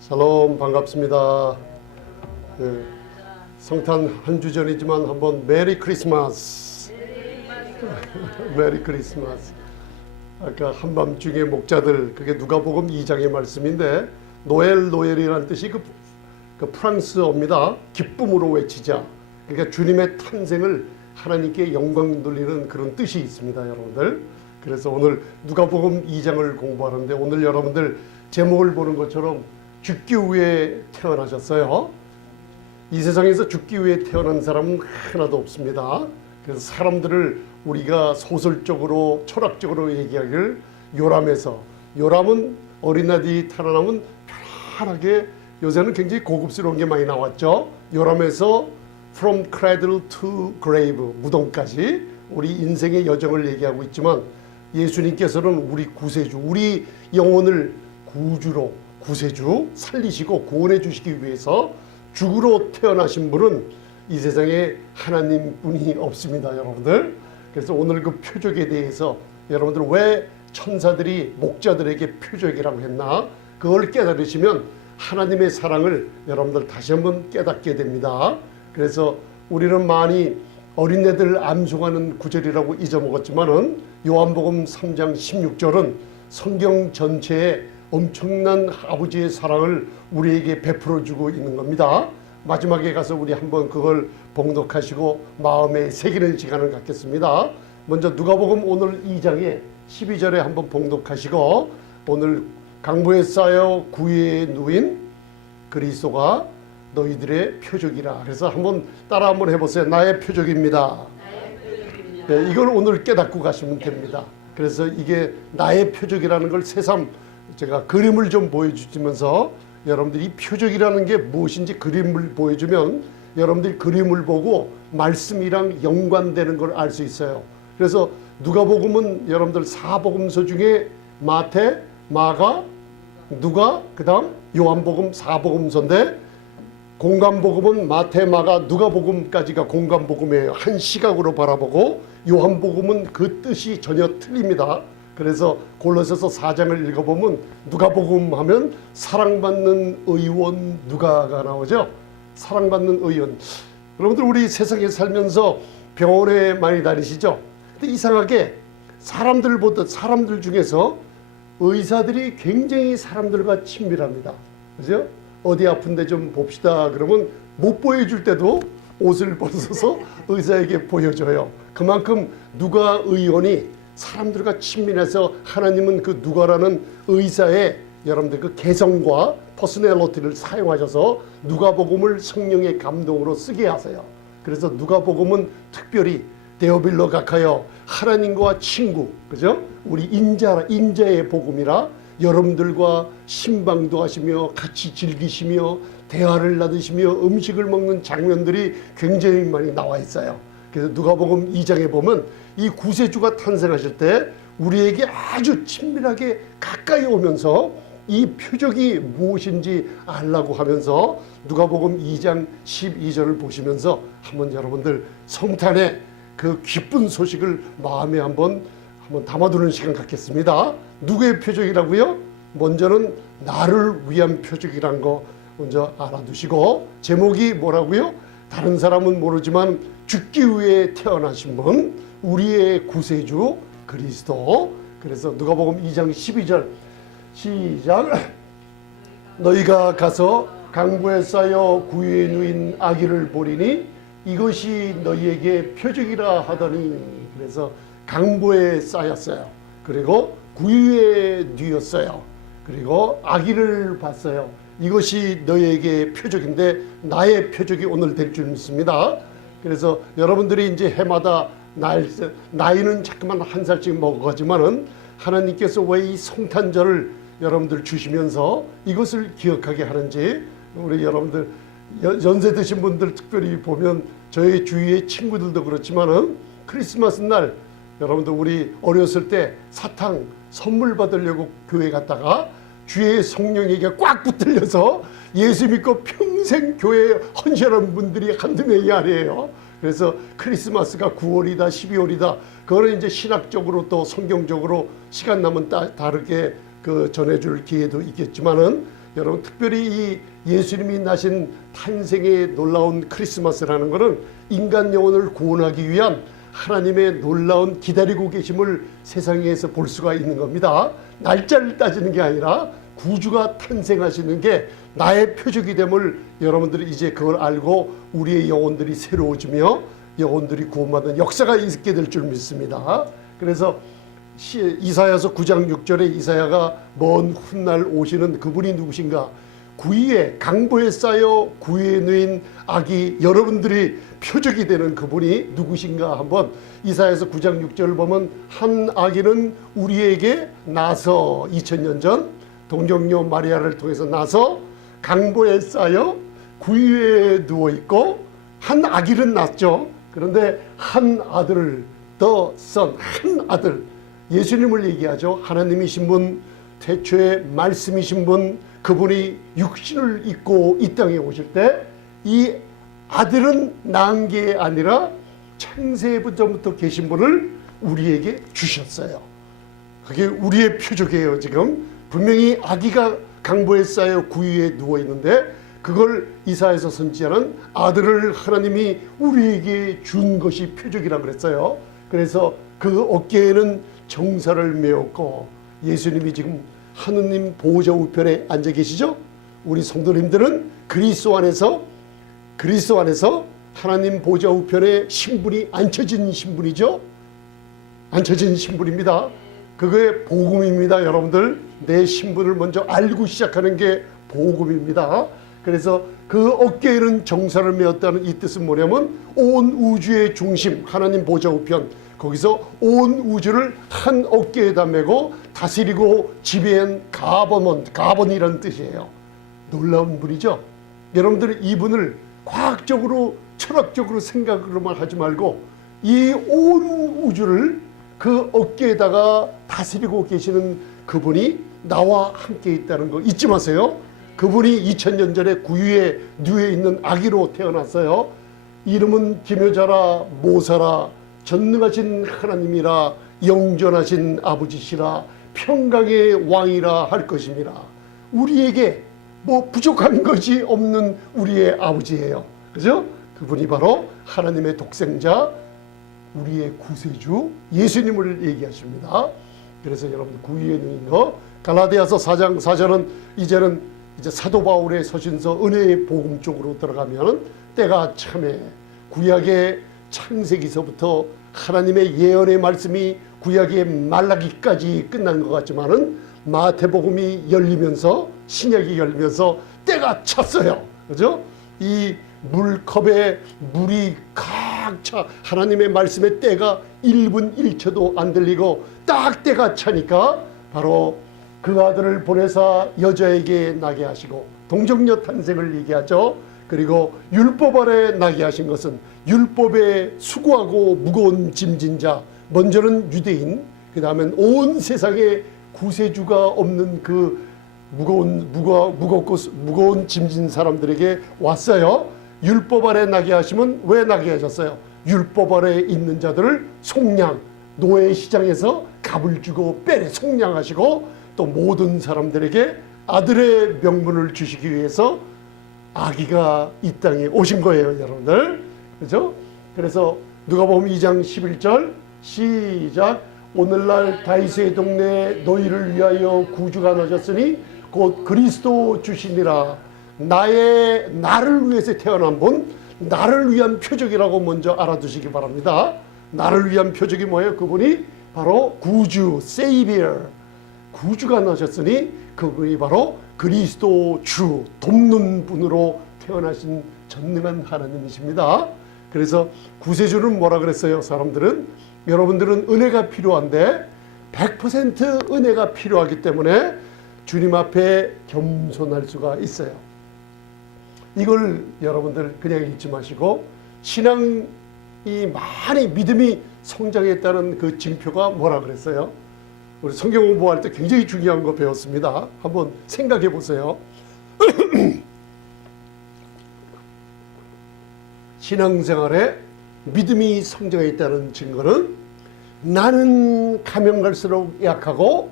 샬롬 반갑습니다. 네, 성탄 한 주 전이지만 한번 메리 크리스마스. 메리 크리스마스. 아까 한밤중에 목자들 그게 누가복음 2장의 말씀인데 노엘이라는 뜻이 그 프랑스어입니다. 기쁨으로 외치자. 그러니까 주님의 탄생을 하나님께 영광 돌리는 그런 뜻이 있습니다, 여러분들. 그래서 오늘 누가복음 2장을 공부하는데 오늘 여러분들 제목을 보는 것처럼 죽기 위해 태어나셨어요. 이 세상에서 죽기 위해 태어난 사람은 하나도 없습니다. 그래서 사람들을 우리가 소설적으로 철학적으로 얘기하기를 요람은 어린아들이 태어나면 편안하게, 요새는 굉장히 고급스러운 게 많이 나왔죠. 요람에서 From Cradle to Grave, 무덤까지 우리 인생의 여정을 얘기하고 있지만 예수님께서는 우리 구세주, 우리 영혼을 구세주 살리시고 구원해 주시기 위해서 죽으로 태어나신 분은 이 세상에 하나님뿐이 없습니다, 여러분들. 그래서 오늘 그 표적에 대해서 여러분들 왜 천사들이 목자들에게 표적이라고 했나, 그걸 깨달으시면 하나님의 사랑을 여러분들 다시 한번 깨닫게 됩니다. 그래서 우리는 많이 어린애들 암송하는 구절이라고 잊어먹었지만은 요한복음 3장 16절은 성경 전체에 엄청난 아버지의 사랑을 우리에게 베풀어주고 있는 겁니다. 마지막에 가서 우리 한번 그걸 봉독하시고 마음에 새기는 시간을 갖겠습니다. 먼저 누가복음 오늘 2장에 12절에 한번 봉독하시고, 오늘 강보에 쌓여 구유에 누인 그리스도가 너희들의 표적이라. 그래서 한번 따라 한번 해보세요. 나의 표적입니다. 네, 이걸 오늘 깨닫고 가시면 됩니다. 그래서 이게 나의 표적이라는 걸 새삼 제가 그림을 좀 보여주면서 여러분들이 표적이라는 게 무엇인지 그림을 보여주면 여러분들이 그림을 보고 말씀이랑 연관되는 걸 알 수 있어요. 그래서 누가복음은 여러분들 사복음서 중에 마태, 마가, 누가, 그 다음 요한복음 사복음서인데, 공간복음은 마태, 마가, 누가복음까지가 공간복음이에요. 한 시각으로 바라보고, 요한복음은 그 뜻이 전혀 틀립니다. 그래서 골로새서 4장을 읽어보면 누가복음 하면 사랑받는 의원 누가가 나오죠. 사랑받는 의원. 여러분들 우리 세상에 살면서 병원에 많이 다니시죠. 근데 이상하게 사람들 중에서 의사들이 굉장히 사람들과 친밀합니다. 그죠? 어디 아픈데 좀 봅시다 그러면 못 보여줄 때도 옷을 벗어서 의사에게 보여줘요. 그만큼 누가 의원이 사람들과 친밀해서 하나님은 그 누가라는 의사의 여러분들 그 개성과 퍼스널리티를 사용하셔서 누가복음을 성령의 감동으로 쓰게 하세요. 그래서 누가복음은 특별히 데오빌로 각하여 하나님과 친구, 그죠? 우리 인자의 복음이라 여러분들과 신방도 하시며 같이 즐기시며 대화를 나누시며 음식을 먹는 장면들이 굉장히 많이 나와 있어요. 그래서 누가복음 2장에 보면 이 구세주가 탄생하실 때 우리에게 아주 친밀하게 가까이 오면서 이 표적이 무엇인지 알라고 하면서 누가복음 2장 12절을 보시면서 한번 여러분들 성탄의 그 기쁜 소식을 마음에 한번 담아두는 시간 갖겠습니다. 누구의 표적이라고요? 먼저는 나를 위한 표적이란 거 먼저 알아두시고, 제목이 뭐라고요? 다른 사람은 모르지만 죽기 위해 태어나신 분, 우리의 구세주 그리스도. 그래서 누가복음 2장 12절 시작. 너희가 가서 강보에 쌓여 구유에 누인 아기를 보리니 이것이 너희에게 표적이라 하더니. 그래서 강보에 쌓였어요. 그리고 구유에 누였어요. 그리고 아기를 봤어요. 이것이 너희에게 표적인데 나의 표적이 오늘 될 줄 믿습니다. 그래서 여러분들이 이제 해마다 나이는 자꾸만 한 살씩 먹어가지만은 하나님께서 왜 이 성탄절을 여러분들 주시면서 이것을 기억하게 하는지, 우리 여러분들 연세 드신 분들 특별히 보면 저희 주위의 친구들도 그렇지만은 크리스마스 날 여러분들 우리 어렸을 때 사탕 선물 받으려고 교회 갔다가 주의 성령에게 꽉 붙들려서 예수 믿고 평생 교회에 헌신하는 분들이 한두 명이 아니에요. 그래서 크리스마스가 9월이다 12월이다 그거는 이제 신학적으로 또 성경적으로 시간 나면 다르게 그 전해줄 기회도 있겠지만은 여러분 특별히 이 예수님이 나신 탄생의 놀라운 크리스마스라는 것은 인간 영혼을 구원하기 위한 하나님의 놀라운 기다리고 계심을 세상에서 볼 수가 있는 겁니다. 날짜를 따지는 게 아니라 구주가 탄생하시는 게 나의 표적이 됨을 여러분들이 이제 그걸 알고 우리의 영혼들이 새로워지며 영혼들이 구원받는 역사가 있게 될 줄 믿습니다. 그래서 이사야서 9장 6절에 이사야가 먼 훗날 오시는 그분이 누구신가? 구위에 강보에 쌓여 구위에 누인 아기, 여러분들이 표적이 되는 그분이 누구신가? 한번 이사야서 9장 6절을 보면 한 아기는 우리에게 나서 2000년 전 동정녀 마리아를 통해서 나서 강보에 쌓여 구위에 누워있고 한 아기는 낳았죠. 그런데 한 아들을 더 선, 한 아들, 예수님을 얘기하죠. 하나님이신 분, 태초에 말씀이신 분, 그분이 육신을 입고 이 땅에 오실 때 이 아들은 낳은 게 아니라 창세부터 계신 분을 우리에게 주셨어요. 그게 우리의 표적이에요. 지금 분명히 아기가 강보에 쌓여 구위에 누워 있는데 그걸 이사야서 선지자는 아들을 하나님이 우리에게 준 것이 표적이라고 그랬어요. 그래서 그 어깨에는 정사를 메었고 예수님이 지금 하느님 보호자 우편에 앉아 계시죠. 우리 성도님들은 그리스도 안에서 하나님 보호자 우편에 신분이 앉혀진 신분이죠. 앉혀진 신분입니다. 그게 복음입니다. 여러분들 내 신분을 먼저 알고 시작하는 게 복음입니다. 그래서 그 어깨에는 정사를 메었다는 이 뜻은 뭐냐면 온 우주의 중심 하나님 보호자 우편, 거기서 온 우주를 한 어깨에다 메고 다스리고 지배한 가번이라는 뜻이에요. 놀라운 분이죠. 여러분들 이분을 과학적으로 철학적으로 생각으로만 하지 말고 이 온 우주를 그 어깨에다가 다스리고 계시는 그분이 나와 함께 있다는 거 잊지 마세요. 그분이 2000년 전에 구유에 누워 있는 아기로 태어났어요. 이름은 기묘자라 모사라 전능하신 하나님이라 영전하신 아버지시라 평강의 왕이라 할 것입니다. 우리에게 뭐 부족한 것이 없는 우리의 아버지예요. 그죠? 그분이 바로 하나님의 독생자 우리의 구세주 예수님을 얘기하십니다. 그래서 여러분 구위에 누인 거 갈라디아서 4장 4절은 이제는 사도 바울의 서신서 은혜의 복음 쪽으로 들어가면 때가 참에 구약의 창세기서부터 하나님의 예언의 말씀이 구약의 말라기까지 끝난 것 같지만은 마태복음이 열리면서 신약이 열리면서 때가 찼어요. 그죠? 이 물컵에 물이 칵 차 하나님의 말씀의 때가 1분 1초도 안 들리고 딱 때가 차니까 바로 그 아들을 보내사 여자에게 나게 하시고 동정녀 탄생을 얘기하죠. 그리고 율법 아래 나게 하신 것은 율법에 수고하고 무거운 짐진 자, 먼저는 유대인, 그 다음엔 온 세상에 구세주가 없는 그 무거운 짐진 사람들에게 왔어요. 율법 아래 나게 하시면 왜 나게 하셨어요? 율법 아래 있는 자들을 속량, 노예 시장에서 값을 주고 빼내 속량하시고 또 모든 사람들에게 아들의 명분을 주시기 위해서 아기가 이 땅에 오신 거예요, 여러분들. 그죠? 그래서 누가복음 2장 11절 시작. 오늘날 다윗의 동네에 너희를 위하여 구주가 나셨으니 곧 그리스도 주시니라. 나를 위해서 태어난 분, 나를 위한 표적이라고 먼저 알아두시기 바랍니다. 나를 위한 표적이 뭐예요? 그분이 바로 구주, 세이비어, 구주가 나셨으니 그분이 바로 그리스도 주, 돕는 분으로 태어나신 전능한 하나님이십니다. 그래서 구세주는 뭐라 그랬어요? 사람들은 여러분들은 은혜가 필요한데 100% 은혜가 필요하기 때문에 주님 앞에 겸손할 수가 있어요. 이걸 여러분들 그냥 잊지 마시고 신앙이 많이 믿음이 성장했다는 그 징표가 뭐라 그랬어요? 우리 성경 공부할 때 굉장히 중요한 거 배웠습니다. 한번 생각해 보세요. 신앙생활에 믿음이 성장했다는 증거는 나는 가면 갈수록 약하고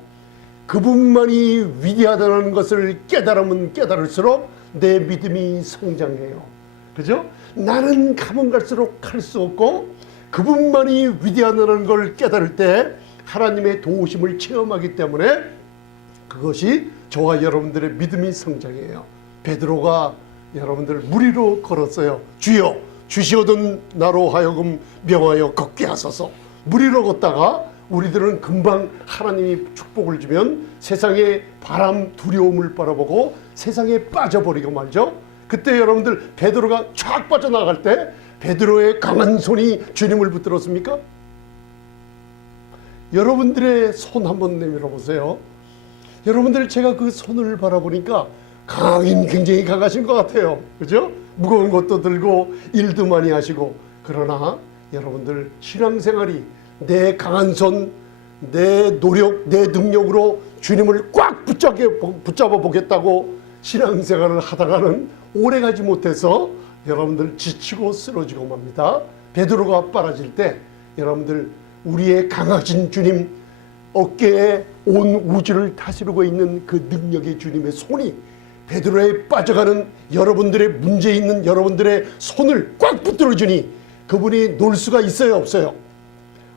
그분만이 위대하다는 것을 깨달으면 깨달을수록 내 믿음이 성장해요. 그죠? 나는 가면 갈수록 할 수 없고 그분만이 위대하다는 걸 깨달을 때 하나님의 도우심을 체험하기 때문에 그것이 저와 여러분들의 믿음이 성장해요. 베드로가 여러분들 물 위로 걸었어요. 주여 주시오던 나로 하여금 명하여 걷게 하소서. 물 위로 걷다가 우리들은 금방 하나님이 축복을 주면 세상의 바람 두려움을 바라보고 세상에 빠져버리고 말죠. 그때 여러분들 베드로가 쫙 빠져나갈 때 베드로의 강한 손이 주님을 붙들었습니까? 여러분들의 손 한번 내밀어 보세요. 여러분들 제가 그 손을 바라보니까 강하긴 굉장히 강하신 것 같아요. 그죠? 무거운 것도 들고 일도 많이 하시고. 그러나 여러분들 신앙생활이 내 강한 손, 내 노력, 내 능력으로 주님을 꽉 붙잡아 보겠다고 신앙생활을 하다가는 오래가지 못해서 여러분들 지치고 쓰러지고 맙니다. 베드로가 빨아질 때 여러분들 우리의 강하신 주님, 어깨에 온 우주를 다스리고 있는 그 능력의 주님의 손이 베드로에 빠져가는 여러분들의 문제 있는 여러분들의 손을 꽉 붙들어 주니 그분이 놀 수가 있어요, 없어요?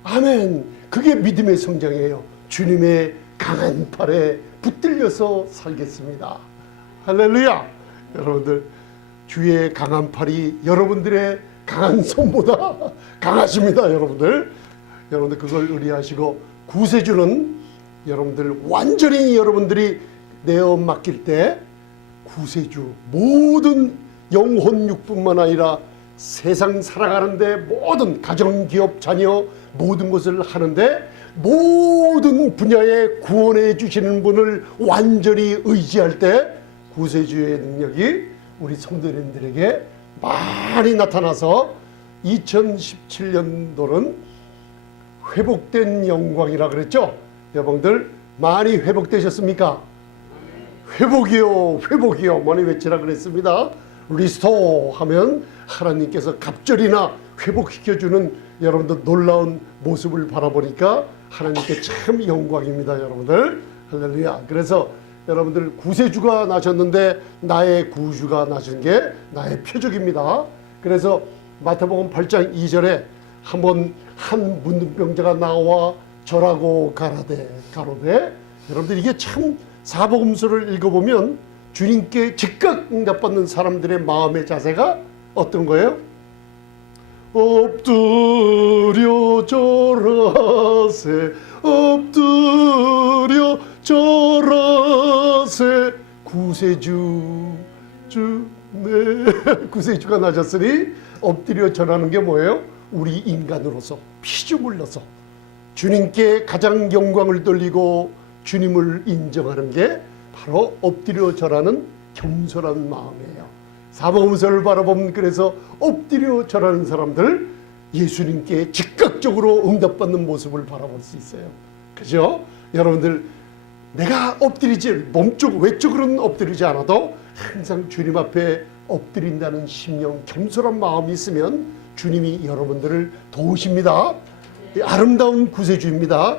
아멘. 그게 믿음의 성장이에요. 주님의 강한 팔에 붙들려서 살겠습니다. 할렐루야. 여러분들 주의 강한 팔이 여러분들의 강한 손보다 강하십니다. 여러분들 그걸 의리하시고 구세주는 여러분들 완전히 여러분들이 내어 맡길 때 구세주 모든 영혼 육뿐만 아니라 세상 살아가는데 모든 가정, 기업, 자녀 모든 것을 하는데 모든 분야에 구원해 주시는 분을 완전히 의지할 때 구세주의 능력이 우리 성도님들에게 많이 나타나서 2017년도는 회복된 영광이라 그랬죠? 여러분들 많이 회복되셨습니까? 회복이요 많이 외치라 그랬습니다. 리스토어 하면 하나님께서 갑절이나 회복시켜주는 여러분들 놀라운 모습을 바라보니까 하나님께 참 영광입니다. 여러분들 할렐루야. 그래서 여러분들 구세주가 나셨는데 나의 구주가 나신 게 나의 표적입니다. 그래서 마태복음 8장 2절에 한번 한 문둥병자가 나와 절하고 가로되 여러분들 이게 참 사복음서를 읽어보면 주님께 즉각 응답받는 사람들의 마음의 자세가 어떤 거예요? 엎드려 절하세 엎드려 절하세 구세주 구세주가 나셨으니 엎드려 절하는 게 뭐예요? 우리 인간으로서 피죽 흘려서 주님께 가장 영광을 돌리고 주님을 인정하는 게 바로 엎드려 절하는 겸손한 마음이에요. 사복음서를 바라보면 그래서 엎드려 절하는 사람들 예수님께 즉각적으로 응답받는 모습을 바라볼 수 있어요. 그죠? 여러분들 내가 엎드리지 몸쪽 외적으로는 엎드리지 않아도 항상 주님 앞에 엎드린다는 심령 겸손한 마음이 있으면 주님이 여러분들을 도우십니다. 아름다운 구세주입니다.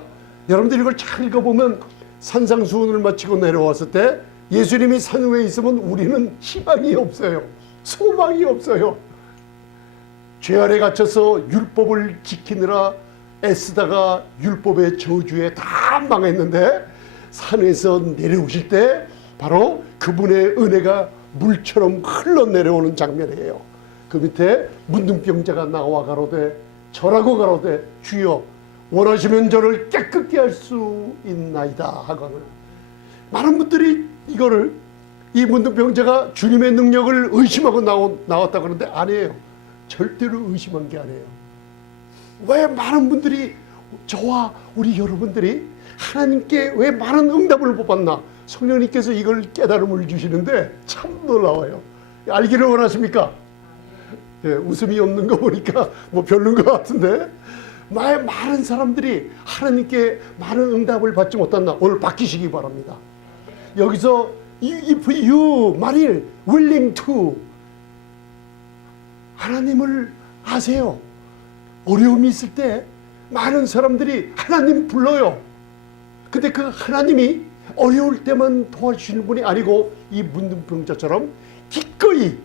여러분들 이걸 잘 읽어보면 산상수훈을 마치고 내려왔을 때 예수님이 산 위에 있으면 우리는 희망이 없어요. 소망이 없어요. 죄 아래 갇혀서 율법을 지키느라 애쓰다가 율법의 저주에 다 망했는데 산에서 내려오실 때 바로 그분의 은혜가 물처럼 흘러내려오는 장면이에요. 그 밑에 문둥병자가 나와 가로되 절하고 가로되 주여 원하시면 저를 깨끗게 할 수 있나이다 하거늘. 많은 분들이 이거를 이 문둥병자가 주님의 능력을 의심하고 나왔다 그러는데 아니에요. 절대로 의심한 게 아니에요. 왜 많은 분들이 저와 우리 여러분들이 하나님께 왜 많은 응답을 못 받나? 성령님께서 이걸 깨달음을 주시는데 참 놀라워요. 알기를 원하십니까? 예, 웃음이 없는 거 보니까 뭐 별론 것 같은데 많은 사람들이 하나님께 많은 응답을 받지 못한다. 오늘 바뀌시기 바랍니다. 여기서 if you 만일 willing to 하나님을 아세요. 어려움이 있을 때 많은 사람들이 하나님 불러요. 근데 그 하나님이 어려울 때만 도와주시는 분이 아니고 이 문둥병자처럼 기꺼이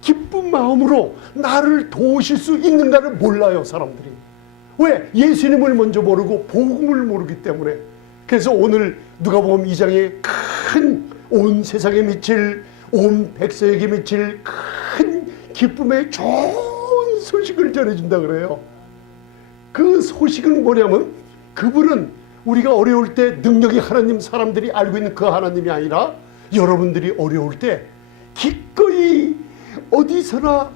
기쁜 마음으로 나를 도우실 수 있는가를 몰라요, 사람들이. 왜? 예수님을 먼저 모르고 복음을 모르기 때문에. 그래서 오늘 누가복음 2장에 큰 온 세상에 미칠, 온 백성에게 미칠 큰 기쁨의 좋은 소식을 전해준다 그래요. 그 소식은 뭐냐면 그분은 우리가 어려울 때 능력이 하나님, 사람들이 알고 있는 그 하나님이 아니라 여러분들이 어려울 때 기꺼이 어디서나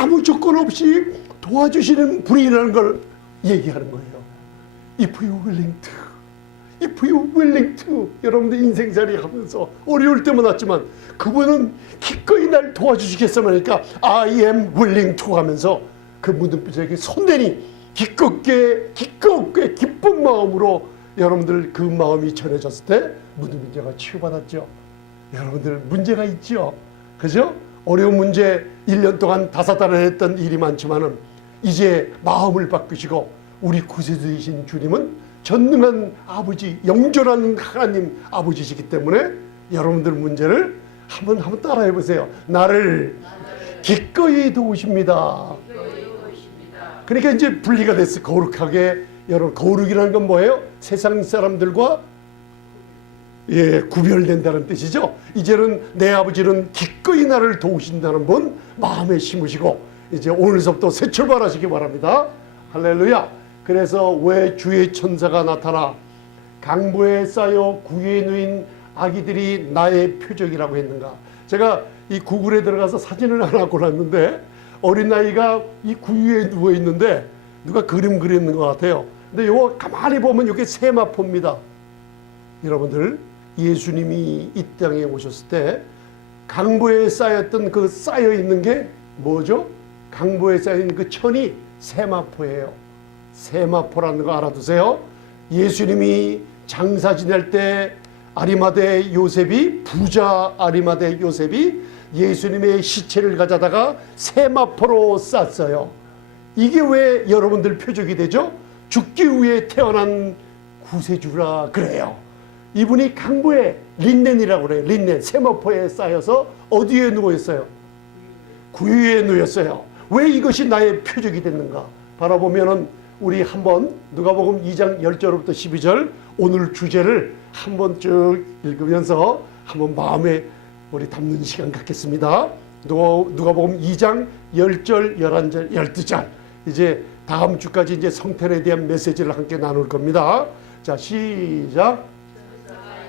아무 조건 없이 도와주시는 분이라는 걸 얘기하는 거예요. If you willing to, if you willing to. 여러분들 인생살이 하면서 어려울 때만 왔지만 그분은 기꺼이 날 도와주시겠어 하니까 I am willing to 하면서 그 문둥병자에게 손대니 기껍게 기쁜 마음으로 여러분들 그 마음이 전해졌을 때 문둥병자가 치유받았죠. 여러분들 문제가 있죠. 그죠? 어려운 문제 1년 동안 다사다난 했던 일이 많지만은 이제 마음을 바꾸시고 우리 구세주이신 주님은 전능한 아버지, 영존한 하나님 아버지시기 때문에 여러분들 문제를 한번 따라해 보세요. 나를 기꺼이 도우십니다. 그러니까 이제 분리가 됐어. 거룩하게. 여러분, 거룩이라는 건 뭐예요? 세상 사람들과 구별된다는 뜻이죠. 이제는 내 아버지는 기꺼이 나를 도우신다는 분 마음에 심으시고 이제 오늘서부터 새 출발하시기 바랍니다. 할렐루야. 그래서 왜 주의 천사가 나타나 강보에 쌓여 구유에 누인 아기들이 나의 표적이라고 했는가. 제가 이 구글에 들어가서 사진을 하나 골랐는데 어린아이가 이 구유에 누워있는데 누가 그림 그렸는 것 같아요. 근데 이거 가만히 보면 이게 세마포입니다. 여러분들, 예수님이 이 땅에 오셨을 때 강보에 쌓였던 그 쌓여있는 게 뭐죠? 강보에 쌓여있는 그 천이 세마포예요. 세마포라는 거 알아두세요. 예수님이 장사 지낼 때 아리마대 요셉이, 부자 아리마대 요셉이 예수님의 시체를 가져다가 세마포로 쌌어요. 이게 왜 여러분들 표적이 되죠? 죽기 위해 태어난 구세주라 그래요. 이분이 강보에 린넨이라고 그래요. 린넨, 세마포에 쌓여서 어디에 누워있어요? 구유에 누웠어요. 왜 이것이 나의 표적이 됐는가? 바라보면은 우리 한번 누가복음 2장 10절부터 12절 오늘 주제를 한번 쭉 읽으면서 한번 마음에 우리 담는 시간 갖겠습니다. 누가복음 2장 10절, 11절, 12절. 이제 다음 주까지 이제 성탄에 대한 메시지를 함께 나눌 겁니다. 자, 시작.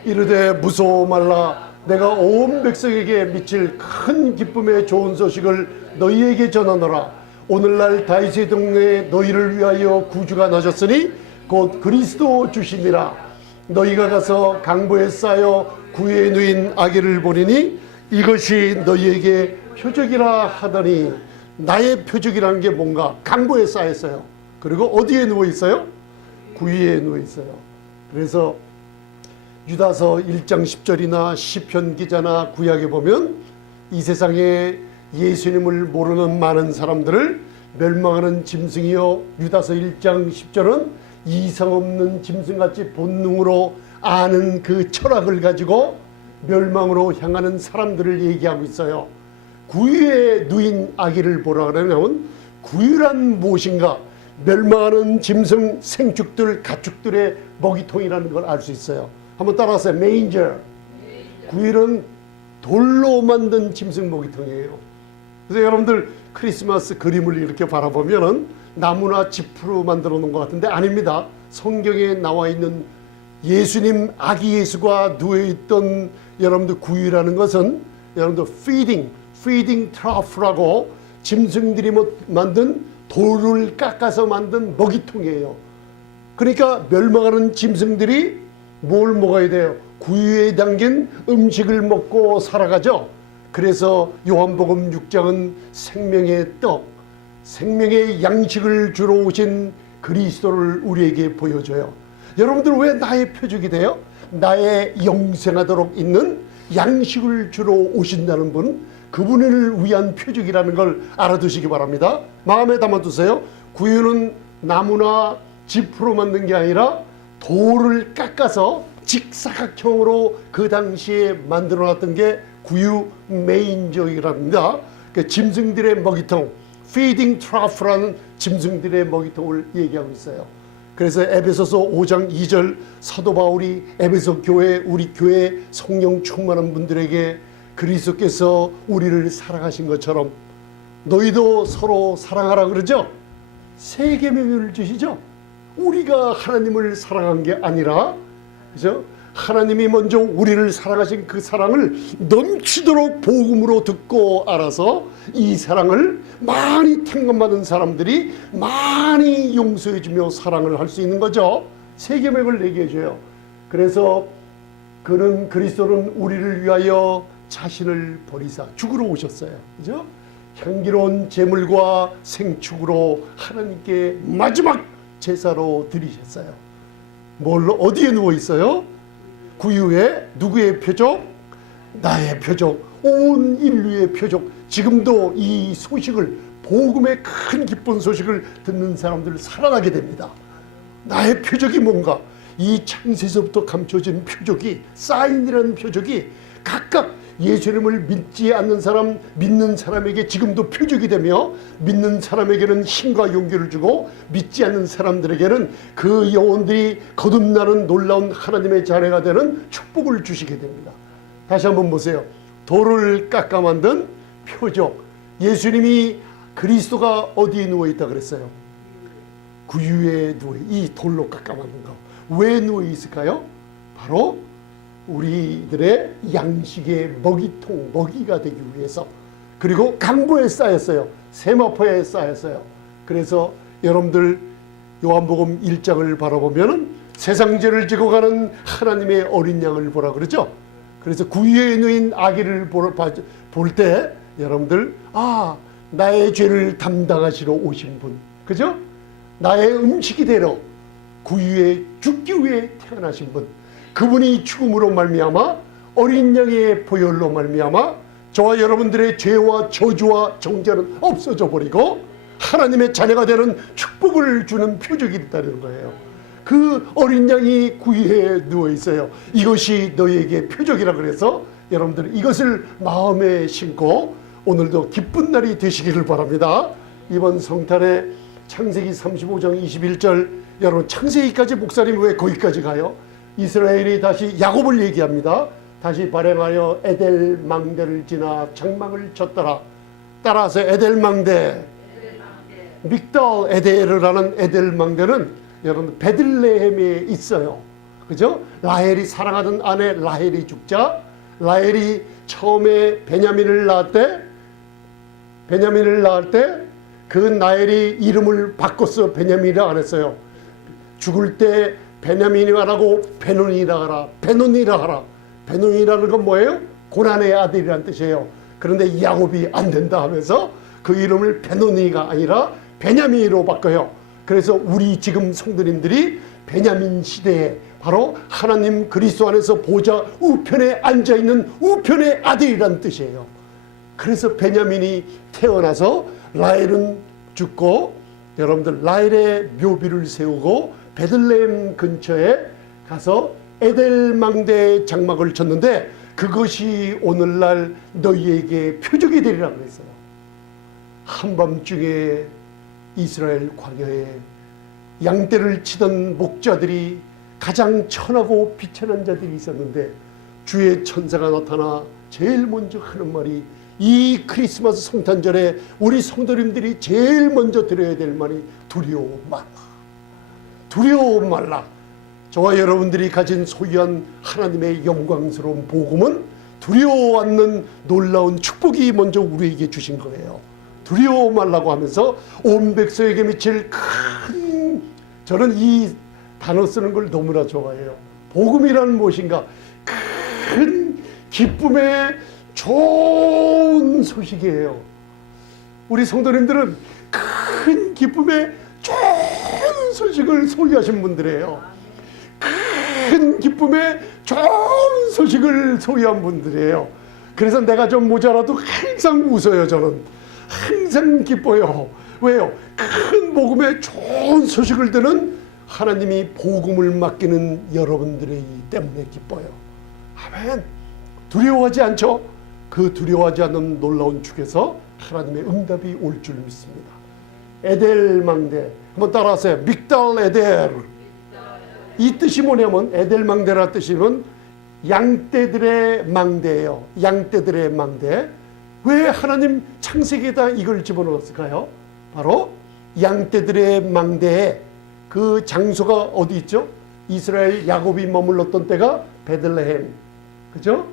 이르되 무서워 말라. 내가 온 백성에게 미칠 큰 기쁨의 좋은 소식을 너희에게 전하노라. 오늘날 다윗의 동네에 너희를 위하여 구주가 나셨으니 곧 그리스도 주시니라. 너희가 가서 강보에 쌓여 구유에 누인 아기를 보리니 이것이 너희에게 표적이라 하더니 나의 표적이라는 게 뭔가? 강보에 쌓였어요. 그리고 어디에 누워 있어요? 구유에 누워 있어요. 그래서 유다서 1장 10절이나 시편 기자나 구약에 보면 이 세상에 예수님을 모르는 많은 사람들을 멸망하는 짐승이요, 유다서 1장 10절은 이상 없는 짐승같이 본능으로 아는 그 철학을 가지고 멸망으로 향하는 사람들을 얘기하고 있어요. 구유에 누인 아기를 보라 그러면 구유란 무엇인가? 멸망하는 짐승, 생축들, 가축들의 먹이통이라는 걸 알 수 있어요. 한번 따라하세요. 메인저. 구유는 돌로 만든 짐승 먹이통이에요. 그래서 여러분들 크리스마스 그림을 이렇게 바라보면은 나무나 짚으로 만들어 놓은 것 같은데 아닙니다. 성경에 나와 있는 예수님 아기 예수가 누워있던 여러분들 구유라는 것은 여러분들 feeding trough라고 짐승들이 만든 돌을 깎아서 만든 먹이통이에요. 그러니까 멸망하는 짐승들이 뭘 먹어야 돼요? 구유에 담긴 음식을 먹고 살아가죠. 그래서 요한복음 6장은 생명의 떡, 생명의 양식을 주러 오신 그리스도를 우리에게 보여줘요. 여러분들 왜 나의 표적이 돼요? 나의 영생하도록 있는 양식을 주러 오신다는 분, 그분을 위한 표적이라는 걸 알아두시기 바랍니다. 마음에 담아두세요. 구유는 나무나 짚으로 만든 게 아니라 돌을 깎아서 직사각형으로 그 당시에 만들어놨던 게 구유 메인저이랍니다. 그 짐승들의 먹이통, feeding trough라는 짐승들의 먹이통을 얘기하고 있어요. 그래서 에베소서 5장 2절 사도 바울이 에베소 교회, 우리 교회 성령 충만한 분들에게 그리스도께서 우리를 사랑하신 것처럼 너희도 서로 사랑하라 그러죠. 세 계명을 주시죠. 우리가 하나님을 사랑한 게 아니라, 그죠? 하나님이 먼저 우리를 사랑하신 그 사랑을 넘치도록 복음으로 듣고 알아서 이 사랑을 많이 택감받은 사람들이 많이 용서해주며 사랑을 할 수 있는 거죠. 세 계명을 얘기해 줘요. 그래서 그리스도는 우리를 위하여 자신을 버리사 죽으러 오셨어요. 그죠? 향기로운 제물과 생축으로 하나님께 마지막 제사로 드리셨어요. 뭘로 어디에 누워 있어요? 구유에 누구의 표적? 나의 표적, 온 인류의 표적. 지금도 이 소식을, 복음의 큰 기쁜 소식을 듣는 사람들 살아나게 됩니다. 나의 표적이 뭔가? 이 창세에서부터 감춰진 표적이, 사인이라는 표적이 각각 예수님을 믿지 않는 사람, 믿는 사람에게 지금도 표적이 되며, 믿는 사람에게는 힘과 용기를 주고 믿지 않는 사람들에게는 그 영혼들이 거듭나는 놀라운 하나님의 자녀가 되는 축복을 주시게 됩니다. 다시 한번 보세요. 돌을 깎아 만든 표적. 예수님이 그리스도가 어디에 누워있다 그랬어요? 구유에 누워, 이 돌로 깎아 만든 거. 왜 누워 있을까요? 바로 우리들의 양식의 먹이통, 먹이가 되기 위해서. 그리고 강보에 쌓였어요. 세마포에 쌓였어요. 그래서 여러분들 요한복음 1장을 바라보면은 세상 죄를 지고 가는 하나님의 어린 양을 보라 그러죠. 그래서 구유에 누인 아기를 볼 때 여러분들, 아, 나의 죄를 담당하시러 오신 분, 그죠? 나의 음식이 되러 구유에 죽기 위해 태어나신 분, 그분이 죽음으로 말미암아 어린 양의 보혈로 말미암아 저와 여러분들의 죄와 저주와 정죄는 없어져 버리고 하나님의 자녀가 되는 축복을 주는 표적이 있다는 거예요. 그 어린 양이 구유에 누워 있어요. 이것이 너희에게 표적이라 그래서 여러분들 이것을 마음에 심고 오늘도 기쁜 날이 되시기를 바랍니다. 이번 성탄에 창세기 35장 21절, 여러분 창세기까지 목사님 왜 거기까지 가요? 이스라엘이 다시 야곱을 얘기합니다. 다시 발행하여 에델 망대를 지나 장막을 쳤더라. 따라서 에델 망대, 믹달 에델이라는 에델 망대는 여러분 베들레헴에 있어요. 그죠? 라헬이 사랑하던 아내 라헬이 죽자, 라헬이 처음에 베냐민을 낳을 때 그 라헬이 이름을 바꿨어. 베냐민이라 안 했어요. 죽을 때 베냐민이라고 베논이라 하라. 베논이라 하라. 베논이라는 건 뭐예요? 고난의 아들이란 뜻이에요. 그런데 야곱이 안 된다 하면서 그 이름을 베논이가 아니라 베냐민으로 바꿔요. 그래서 우리 지금 성도님들이 베냐민 시대에 바로 하나님 그리스도 안에서 보좌 우편에 앉아있는 우편의 아들이란 뜻이에요. 그래서 베냐민이 태어나서 라헬은 죽고 여러분들 라헬의 묘비를 세우고 베들레헴 근처에 가서 에델망대 장막을 쳤는데 그것이 오늘날 너희에게 표적이 되리라 그랬어요. 한밤중에 이스라엘 광야에 양떼를 치던 목자들이 가장 천하고 비천한 자들이 있었는데 주의 천사가 나타나 제일 먼저 하는 말이, 이 크리스마스 성탄절에 우리 성도님들이 제일 먼저 드려야 될 말이 두려워 말라. 두려워 말라. 저와 여러분들이 가진 소유한 하나님의 영광스러운 복음은 두려워 않는 놀라운 축복이 먼저 우리에게 주신 거예요. 두려워 말라고 하면서 온 백성에게 미칠 큰, 저는 이 단어 쓰는 걸 너무나 좋아해요. 복음이라는 무엇인가? 큰 기쁨의 좋은 소식이에요. 우리 성도님들은 큰 기쁨의 좋은 소식을 소유하신 분들이에요. 큰 기쁨의 좋은 소식을 소유한 분들이에요. 그래서 내가 좀 모자라도 항상 웃어요. 저는 항상 기뻐요. 왜요? 큰 복음의 좋은 소식을 듣는 하나님이 복음을 맡기는 여러분들이기 때문에 기뻐요. 아멘. 두려워하지 않죠? 그 두려워하지 않는 놀라운 축에서 하나님의 응답이 올 줄 믿습니다. 에델 망대 한번 따라하세요. 믹달 에델. 이 뜻이 뭐냐면 에델 망대라 뜻이면 양떼들의 망대예요. 양떼들의 망대. 왜 하나님 창세기에다 이걸 집어넣었을까요? 바로 양떼들의 망대에 그 장소가 어디 있죠? 이스라엘 야곱이 머물렀던 때가 베들레헴. 그죠?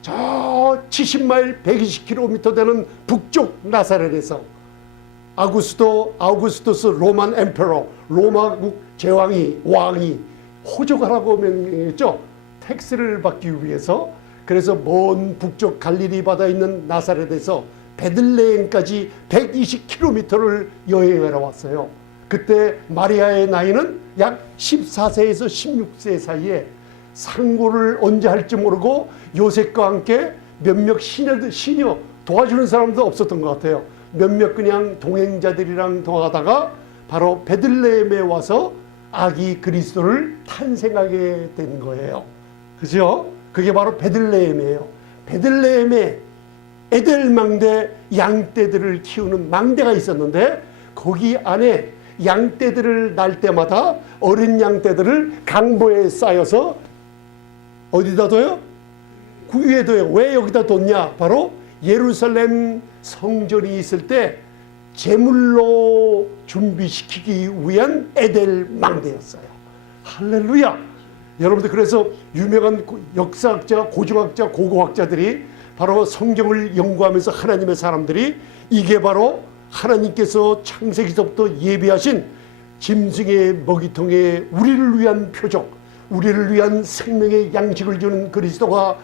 저 70마일 120km 되는 북쪽 나사렛에서 아우구스토스 로만 엠페러, 로마국 왕이 호적하라고 명령했죠. 택스를 받기 위해서. 그래서 먼 북쪽 갈릴리 바다에 있는 나사렛에서 베들레헴까지 120km를 여행하러 왔어요. 그때 마리아의 나이는 약 14세에서 16세 사이에 상고를 언제 할지 모르고 요셉과 함께 몇몇 시녀 도와주는 사람도 없었던 것 같아요. 몇몇 그냥 동행자들이랑 동하다가 바로 베들레헴에 와서 아기 그리스도를 탄생하게 된 거예요. 그죠? 그게 바로 베들레헴이에요. 베들레헴에 에델 망대 양떼들을 키우는 망대가 있었는데 거기 안에 양떼들을 날 때마다 어린 양떼들을 강보에 쌓여서 어디다 둬요? 구유에 둬요. 왜 여기다 뒀냐? 바로 예루살렘 성전이 있을 때 제물로 준비시키기 위한 에델 망대였어요. 할렐루야. 여러분들 그래서 유명한 역사학자, 고증학자, 고고학자들이 바로 성경을 연구하면서 하나님의 사람들이 이게 바로 하나님께서 창세기서부터 예비하신 짐승의 먹이통에 우리를 위한 표적, 우리를 위한 생명의 양식을 주는 그리스도가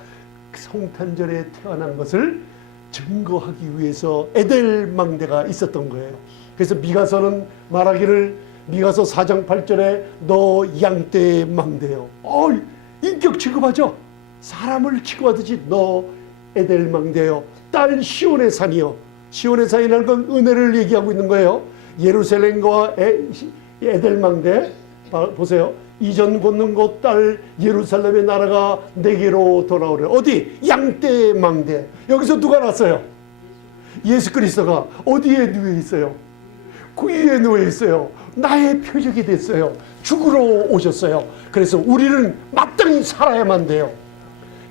성탄절에 태어난 것을 증거하기 위해서 에델 망대가 있었던 거예요. 그래서 미가서는 말하기를 미가서 4장 8절에 너 양떼의 망대요. 인격 취급하죠. 사람을 취급하듯이 너 에델 망대요. 딸 시온의 산이요. 시온의 산이라는 건 은혜를 얘기하고 있는 거예요. 예루살렘과 에델 망대 보세요. 이전 걷는 곳 딸 예루살렘의 나라가 내게로 돌아오래. 어디? 양떼의 망대. 여기서 누가 났어요? 예수 그리스도가 어디에 누워 있어요? 구유에 누워 있어요. 나의 표적이 됐어요. 죽으러 오셨어요. 그래서 우리는 마땅히 살아야만 돼요.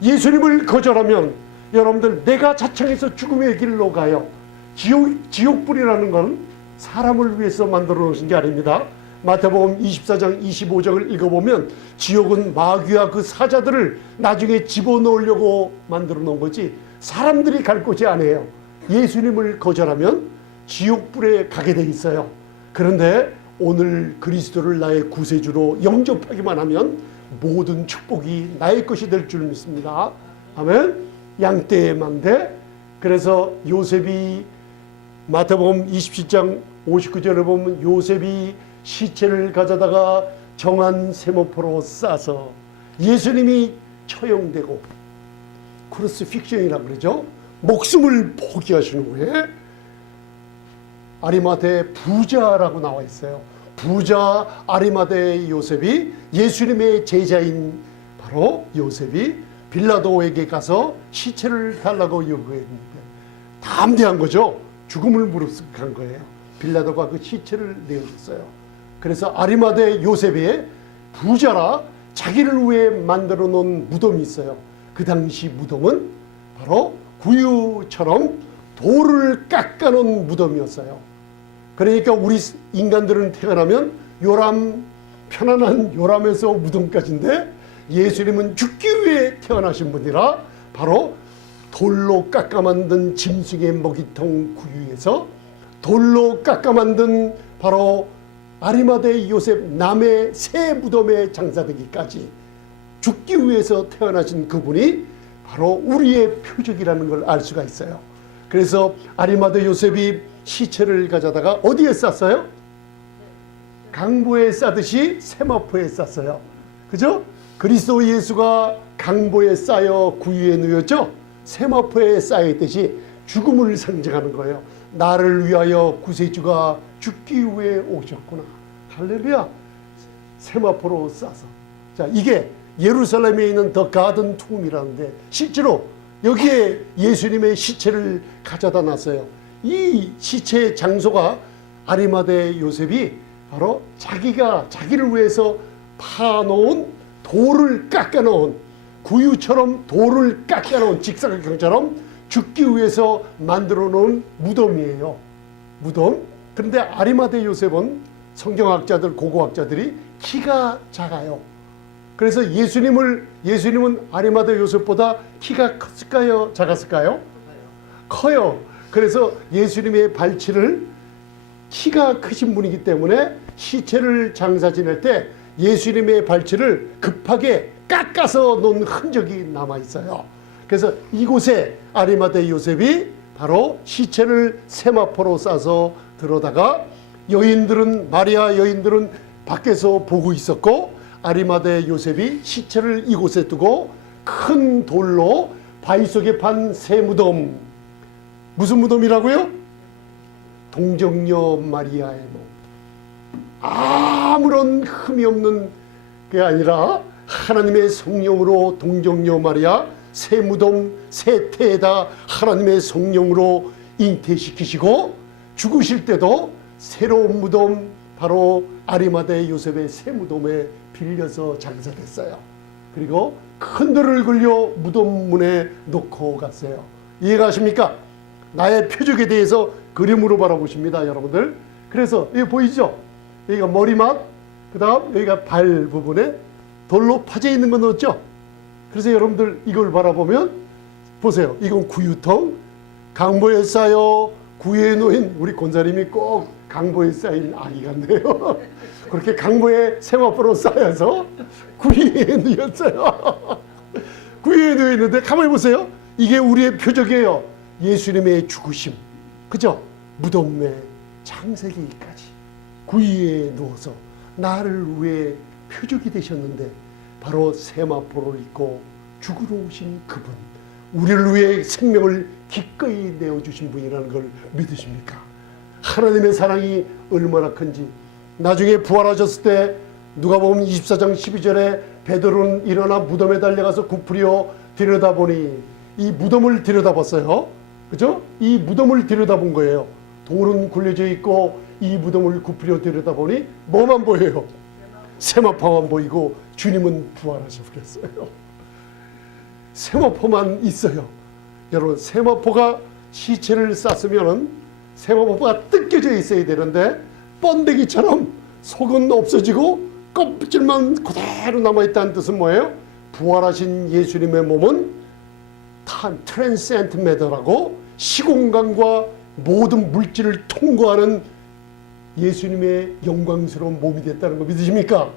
예수님을 거절하면 여러분들 내가 자청해서 죽음의 길로 가요. 지옥불이라는 건 사람을 위해서 만들어 놓으신 게 아닙니다. 마태복음 24장 25장을 읽어보면 지옥은 마귀와 그 사자들을 나중에 집어넣으려고 만들어 놓은 거지 사람들이 갈 곳이 아니에요. 예수님을 거절하면 지옥불에 가게 돼 있어요. 그런데 오늘 그리스도를 나의 구세주로 영접하기만 하면 모든 축복이 나의 것이 될 줄 믿습니다. 아멘. 양떼의 망대. 그래서 요셉이 마태복음 27장 59절에 보면 요셉이 시체를 가져다가 정한 세모포로 싸서 예수님이 처형되고 크루시픽션이라고 그러죠. 목숨을 포기하신 후에 아리마대 부자라고 나와 있어요. 부자 아리마대의 요셉이 예수님의 제자인 바로 요셉이 빌라도에게 가서 시체를 달라고 요구했는데 담대한 거죠. 죽음을 무릅쓰고 거예요. 빌라도가 그 시체를 내어줬어요. 그래서 아리마대 요셉이 부자라 자기를 위해 만들어 놓은 무덤이 있어요. 그 당시 무덤은 바로 구유처럼 돌을 깎아놓은 무덤이었어요. 그러니까 우리 인간들은 태어나면 요람, 편안한 요람에서 무덤까지인데 예수님은 죽기 위해 태어나신 분이라 바로 돌로 깎아 만든 짐승의 먹이통 구유에서 돌로 깎아 만든 바로 아리마대 요셉 남의 새 무덤에 장사되기까지 죽기 위해서 태어나신 그분이 바로 우리의 표적이라는 걸 알 수가 있어요. 그래서 아리마대 요셉이 시체를 가져다가 어디에 쌌어요? 강보에 싸듯이 세마포에 쌌어요. 그죠? 그리스도 예수가 강보에 쌓여 구유에 누였죠? 세마포에 쌓여있듯이 죽음을 상징하는 거예요. 나를 위하여 구세주가 죽기 위해 오셨구나. 할렐루야. 세마포로 싸서. 자, 이게 예루살렘에 있는 더 가든 툼이라는데 실제로 여기에 예수님의 시체를 가져다 놨어요. 이 시체의 장소가 아리마대 요셉이 바로 자기를 위해서 파놓은 돌을 깎아놓은, 구유처럼 돌을 깎아놓은 직사각형처럼 죽기 위해서 만들어 놓은 무덤이에요. 무덤. 그런데 아리마대 요셉은 성경학자들, 고고학자들이 키가 작아요. 그래서 예수님은 아리마대 요셉보다 키가 컸을까요? 작았을까요? 커요. 그래서 예수님의 발치를, 키가 크신 분이기 때문에 시체를 장사 지낼 때 예수님의 발치를 급하게 깎아서 놓은 흔적이 남아 있어요. 그래서 이곳에 아리마대 요셉이 바로 시체를 세마포로 싸서 들어다가 마리아 여인들은 밖에서 보고 있었고, 아리마대 요셉이 시체를 이곳에 두고 큰 돌로 바위 속에 판 새 무덤. 무슨 무덤이라고요? 동정녀 마리아의 몸. 아무런 흠이 없는 게 아니라 하나님의 성령으로 동정녀 마리아 새 무덤, 새 태에다 하나님의 성령으로 잉태시키시고, 죽으실 때도 새로운 무덤, 바로 아리마대 요셉의 새 무덤에 빌려서 장사됐어요. 그리고 큰 돌을 굴려 무덤 문에 놓고 갔어요. 이해가 가십니까? 나의 표적에 대해서 그림으로 바라보십니다, 여러분들. 그래서 여기 보이죠? 여기가 머리맡, 그 다음 여기가 발 부분에 돌로 파져 있는 거 넣었죠? 그래서 여러분들 이걸 바라보면 보세요. 이건 구유통, 강보에 쌓여 구유에 놓인, 우리 권사님이 꼭 강보에 쌓인 아기 같네요. 그렇게 강보에 세마포로 쌓여서 구유에 누웠어요. 구유에 누웠는데 가만히 보세요. 이게 우리의 표적이에요. 예수님의 죽으심, 그죠? 무덤에 창세기까지 구유에 누워서 나를 위해 표적이 되셨는데, 바로 세마포를 입고 죽으러 오신 그분, 우리를 위해 생명을 기꺼이 내어주신 분이라는 걸 믿으십니까? 하나님의 사랑이 얼마나 큰지. 나중에 부활하셨을 때 누가복음 24장 12절에 베드로는 일어나 무덤에 달려가서 굽으려 들여다보니, 이 무덤을 들여다봤어요. 그죠? 이 무덤을 들여다본 거예요. 돌은 굴려져 있고 이 무덤을 굽으려 들여다보니 뭐만 보여요? 세마포만 보이고 주님은 부활하셔버렸어요. 세마포만 있어요. 여러분, 세마포가 시체를 쌌으면 세마포가 뜯겨져 있어야 되는데 번데기처럼 속은 없어지고 껍질만 그대로 남아있다는 뜻은 뭐예요? 부활하신 예수님의 몸은 트랜센트 매더라고 시공간과 모든 물질을 통과하는 예수님의 영광스러운 몸이 됐다는 거 믿으십니까?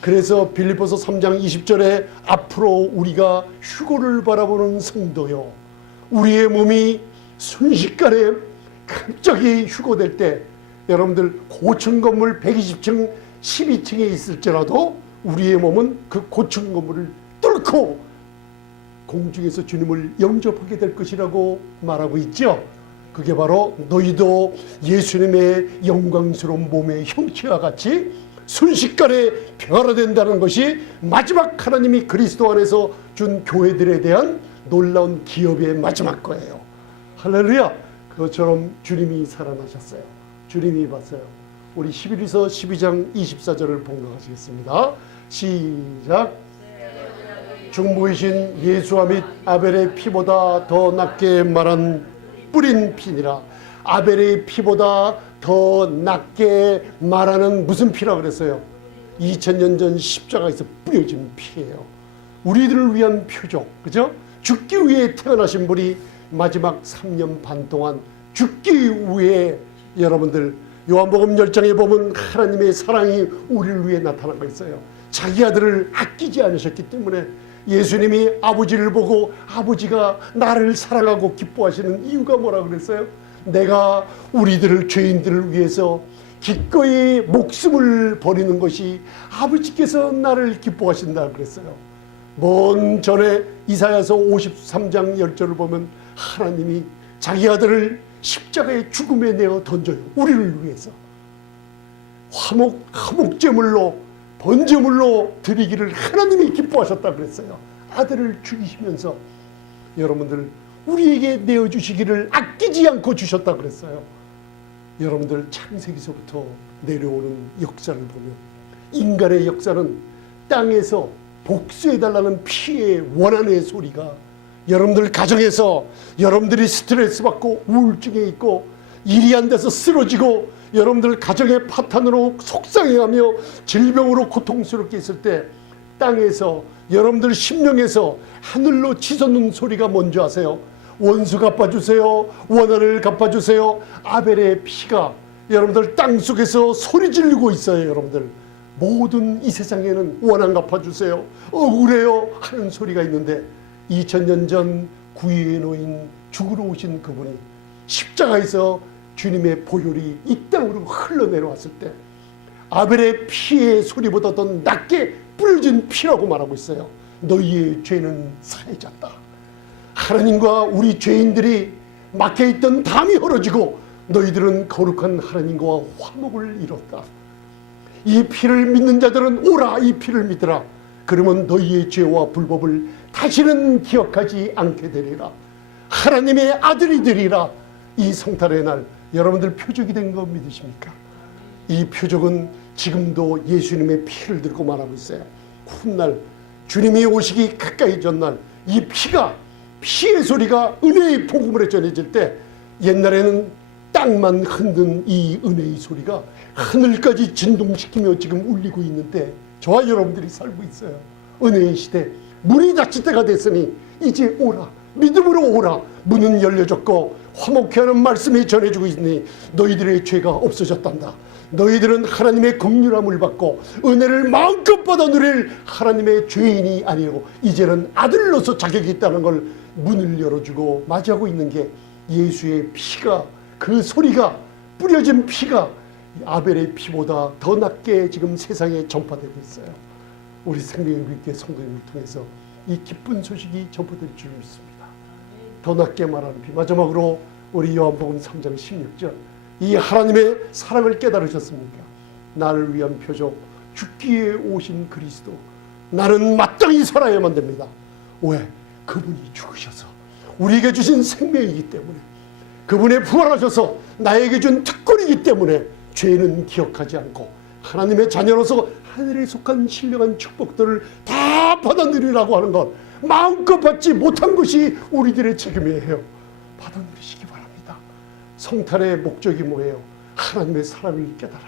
그래서 빌립보서 3장 20절에 앞으로 우리가 휴거를 바라보는 성도요, 우리의 몸이 순식간에 갑자기 휴거될 때, 여러분들 고층 건물 120층 12층에 있을지라도 우리의 몸은 그 고층 건물을 뚫고 공중에서 주님을 영접하게 될 것이라고 말하고 있죠. 그게 바로 너희도 예수님의 영광스러운 몸의 형체와 같이 순식간에 변화된다는 것이 마지막 하나님이 그리스도 안에서 준 교회들에 대한 놀라운 기업의 마지막 거예요. 할렐루야. 그것처럼 주님이 살아나셨어요. 주님이 봤어요. 우리 11위서 12장 24절을 봉독하시겠습니다. 시작. 중보이신 예수와 및 아벨의 피보다 더 낫게 말한 뿌린 피니라. 아벨의 피보다 더 낫게 말하는 무슨 피라 그랬어요? 2000년 전 십자가에서 뿌려진 피예요. 우리들을 위한 표적, 그죠? 죽기 위해 태어나신 분이 마지막 3년 반 동안 죽기 위해, 여러분들 요한복음 10장에 보면 하나님의 사랑이 우리를 위해 나타난 거 있어요. 자기 아들을 아끼지 않으셨기 때문에 예수님이 아버지를 보고 아버지가 나를 사랑하고 기뻐하시는 이유가 뭐라 그랬어요? 내가 우리들을, 죄인들을 위해서 기꺼이 목숨을 버리는 것이 아버지께서 나를 기뻐하신다 그랬어요. 먼 전에 이사야서 53장 10절을 보면 하나님이 자기 아들을 십자가의 죽음에 내어 던져요. 우리를 위해서 화목제물로 번제물로 드리기를 하나님이 기뻐하셨다 그랬어요. 아들을 죽이시면서 여러분들 우리에게 내어주시기를 아끼지 않고 주셨다 그랬어요. 여러분들 창세기서부터 내려오는 역사를 보면 인간의 역사는 땅에서 복수해달라는 피의 원한의 소리가 여러분들 가정에서 여러분들이 스트레스 받고 우울증에 있고 일이 안 돼서 쓰러지고 여러분들 가정의 파탄으로 속상해하며 질병으로 고통스럽게 있을 때 땅에서 여러분들 심령에서 하늘로 치솟는 소리가 뭔지 아세요? 원수 갚아주세요. 원한을 갚아주세요. 아벨의 피가 여러분들 땅속에서 소리 지르고 있어요. 여러분들 모든 이 세상에는 원한 갚아주세요. 억울해요 하는 소리가 있는데 2000년 전 구유에 놓인 죽으러 오신 그분이 십자가에서 주님의 보혈이 이 땅으로 흘러내려왔을 때 아벨의 피의 소리보다 더 낮게 뿌려진 피라고 말하고 있어요. 너희의 죄는 사해졌다. 하나님과 우리 죄인들이 막혀있던 담이 헐어지고 너희들은 거룩한 하나님과 화목을 이뤘다. 이 피를 믿는 자들은 오라 이 피를 믿으라. 그러면 너희의 죄와 불법을 다시는 기억하지 않게 되리라. 하나님의 아들이 되리라. 이 성탄의 날 여러분들 표적이 된 거 믿으십니까? 이 표적은 지금도 예수님의 피를 들고 말하고 있어요. 훗날 주님이 오시기 가까이 전날 이 피가 피의 소리가 은혜의 복음으로 전해질 때 옛날에는 땅만 흔든 이 은혜의 소리가 하늘까지 진동시키며 지금 울리고 있는데 저와 여러분들이 살고 있어요. 은혜의 시대 문이 닫힐 때가 됐으니 이제 오라 믿음으로 오라. 문은 열려졌고 화목케 하는 말씀이 전해지고 있으니 너희들의 죄가 없어졌단다. 너희들은 하나님의 긍휼함을 받고 은혜를 마음껏 받아 누릴 하나님의 죄인이 아니고 이제는 아들로서 자격이 있다는 걸 문을 열어주고 맞이하고 있는 게 예수의 피가 그 소리가 뿌려진 피가 아벨의 피보다 더 낮게 지금 세상에 전파되고 있어요. 우리 생명의교회 성도님을 통해서 이 기쁜 소식이 전파될 줄 믿습니다. 더 낮게 말하는 피. 마지막으로 우리 요한복음 3장 16절 이 하나님의 사랑을 깨달으셨습니까? 나를 위한 표적 죽기에 오신 그리스도 나는 마땅히 살아야만 됩니다. 왜? 그분이 죽으셔서 우리에게 주신 생명이기 때문에 그분의 부활하셔서 나에게 준 특권이기 때문에 죄는 기억하지 않고 하나님의 자녀로서 하늘에 속한 신령한 축복들을 다 받아 누리라고 하는 것 마음껏 받지 못한 것이 우리들의 책임이에요. 받아 누리시기 바랍니다. 성탄의 목적이 뭐예요? 하나님의 사랑을 깨달아